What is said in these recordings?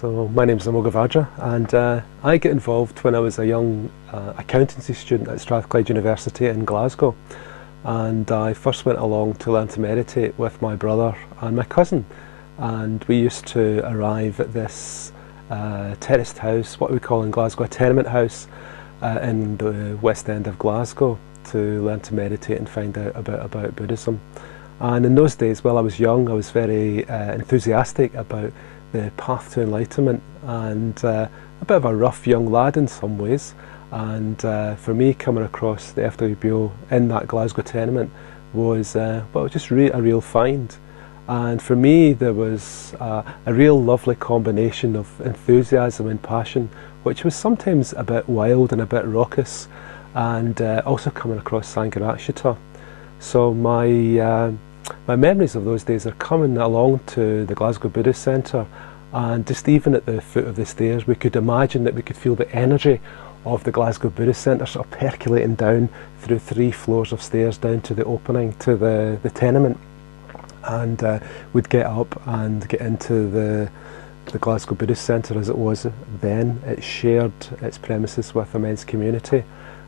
So my name's Amoghavajra, and I got involved when I was a young accountancy student at Strathclyde University in Glasgow. And I first went along to learn to meditate with my brother and my cousin. And we used to arrive at this terraced house, what we call in Glasgow a tenement house, in the West End of Glasgow, to learn to meditate and find out about Buddhism. And in those days, while I was young, I was very enthusiastic about the path to enlightenment, and a bit of a rough young lad in some ways. And for me, coming across the FWBO in that Glasgow tenement was just a real find. And for me, there was a real lovely combination of enthusiasm and passion, which was sometimes a bit wild and a bit raucous, and also coming across Sangharakshita. So my memories of those days are coming along to the Glasgow Buddhist Centre, and just even at the foot of the stairs we could imagine that we could feel the energy of the Glasgow Buddhist Centre sort of percolating down through 3 floors of stairs down to the opening to the tenement. And we'd get up and get into the Glasgow Buddhist Centre as it was then. It shared its premises with immense community.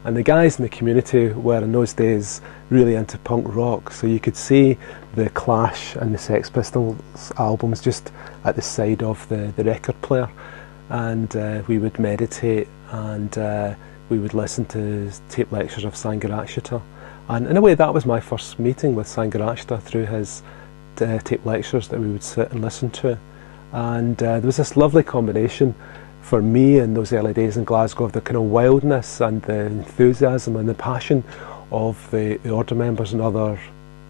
And the guys in the community were in those days really into punk rock, so you could see the Clash and the Sex Pistols albums just at the side of the record player. And we would meditate, and we would listen to tape lectures of Sangharakshita. And in a way that was my first meeting with Sangharakshita, through his tape lectures that we would sit and listen to. And there was this lovely combination for me in those early days in Glasgow of the kind of wildness and the enthusiasm and the passion of the order members and other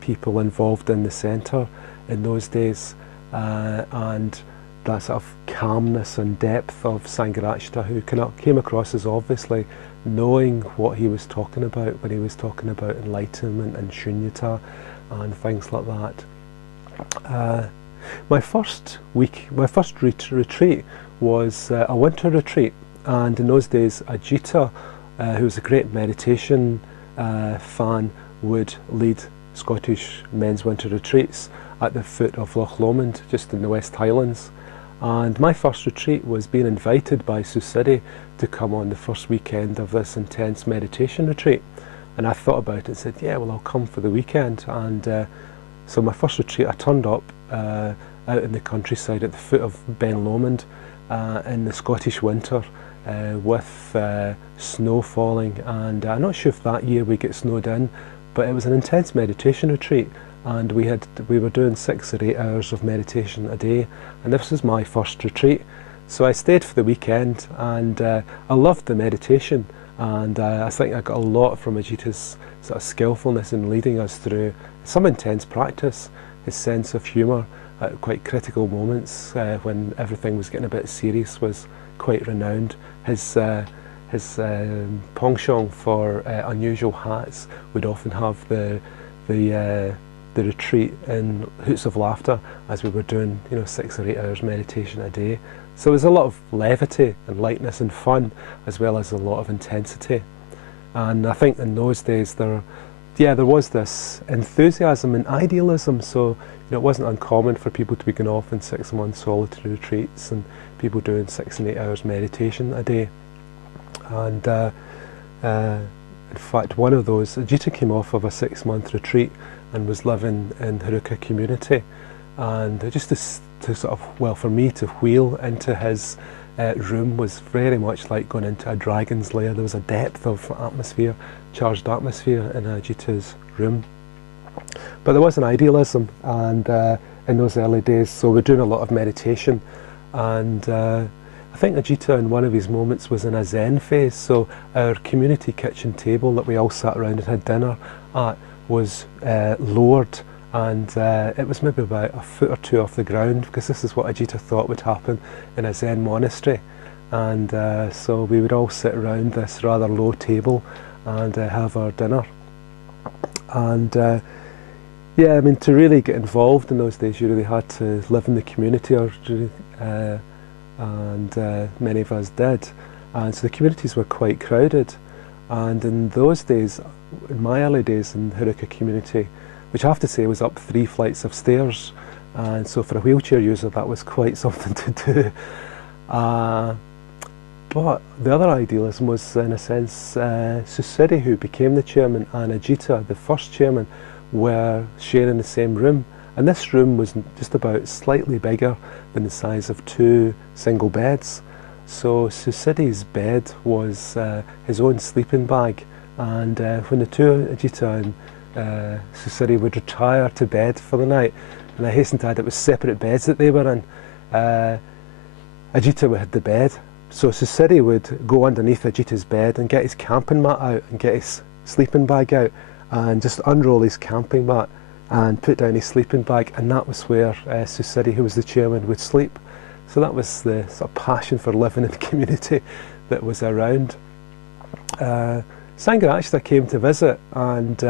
people involved in the centre in those days, and that sort of calmness and depth of Sangharakshita, who kind of came across as obviously knowing what he was talking about when he was talking about enlightenment and shunyata and things like that. My first retreat was a winter retreat, and in those days Ajita, who was a great meditation fan, would lead Scottish men's winter retreats at the foot of Loch Lomond, just in the West Highlands. And my first retreat was being invited by Susidi to come on the first weekend of this intense meditation retreat. And I thought about it and said, yeah, well, I'll come for the weekend. And so my first retreat, I turned up out in the countryside at the foot of Ben Lomond in the Scottish winter, with snow falling. And I'm not sure if that year we get snowed in, but it was an intense meditation retreat, and we were doing 6 or 8 hours of meditation a day, and this was my first retreat. So I stayed for the weekend, and I loved the meditation, and I think I got a lot from Ajita's sort of skillfulness in leading us through some intense practice. His sense of humour at quite critical moments, when everything was getting a bit serious, was quite renowned. His penchant for unusual hats would often have the retreat in hoots of laughter as we were doing 6 or 8 hours meditation a day. So there was a lot of levity and lightness and fun, as well as a lot of intensity. And I think in those days there was this enthusiasm and idealism. So it wasn't uncommon for people to be going off in 6-month solitary retreats, and people doing 6 and 8 hours meditation a day. And in fact, one of those, Ajita came off of a 6-month retreat and was living in Haruka community, and just to sort of, well, for me to wheel into his room was very much like going into a dragon's lair. There was a depth of atmosphere, charged atmosphere in Ajita's room. But there was an idealism, and in those early days, so we're doing a lot of meditation, and I think Ajita in one of his moments was in a Zen phase. So our community kitchen table that we all sat around and had dinner at was lowered, and it was maybe about 1 foot or 2 off the ground, because this is what Ajita thought would happen in a Zen monastery. And so we would all sit around this rather low table and have our dinner. And yeah, I mean, to really get involved in those days, you really had to live in the community, and many of us did. And so the communities were quite crowded. And in those days, in my early days in Haruka community, which I have to say was up 3 flights of stairs, and so for a wheelchair user that was quite something to do. But the other idealism was, in a sense, Susiri, who became the chairman, and Ajita, the first chairman, were sharing the same room. And this room was just about slightly bigger than the size of 2 single beds. So Susiri's bed was his own sleeping bag. And when the two, Ajita and Susiri, would retire to bed for the night, and I hasten to add it was separate beds that they were in, Ajita would have the bed. So Susiri would go underneath Ajita's bed and get his camping mat out and get his sleeping bag out and just unroll his camping mat and put down his sleeping bag, and that was where Susiri, who was the chairman, would sleep. So that was the sort of passion for living in the community that was around. Sangharakshita came to visit, and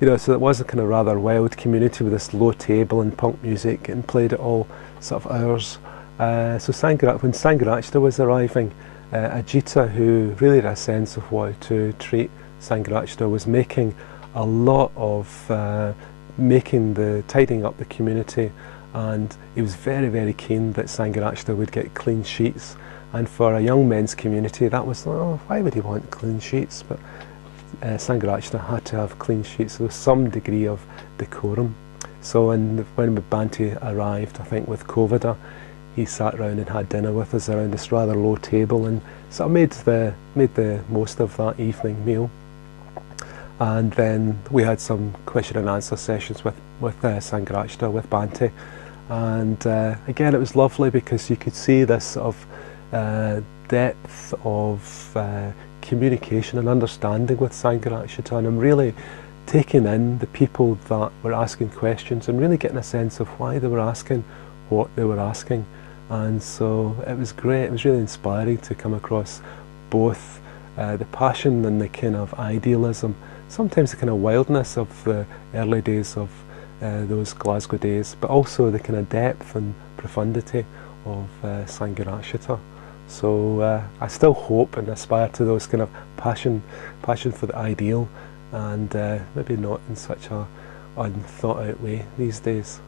you know, so it was a kind of rather wild community with this low table and punk music and played at all sort of hours. So when Sangharakshita was arriving, Ajita, who really had a sense of what to treat Sangharakshita, was making a lot of tidying up the community, and he was very, very keen that Sangharakshita would get clean sheets. And for a young men's community, that was, oh, why would he want clean sheets? But Sangharakshita had to have clean sheets, so there was some degree of decorum. So when Bhante arrived, I think with Kovida, he sat round and had dinner with us around this rather low table, and sort of made the most of that evening meal. And then we had some question and answer sessions with Sangharakshita, with Bhante, and again it was lovely because you could see this sort of depth of communication and understanding with Sangharakshita, and I'm really taking in the people that were asking questions and really getting a sense of why they were asking what they were asking. And so it was great, it was really inspiring to come across both the passion and the kind of idealism, sometimes the kind of wildness of the early days of those Glasgow days, but also the kind of depth and profundity of Sangharakshita. So I still hope and aspire to those kind of passion for the ideal, and maybe not in such a unthought out way these days.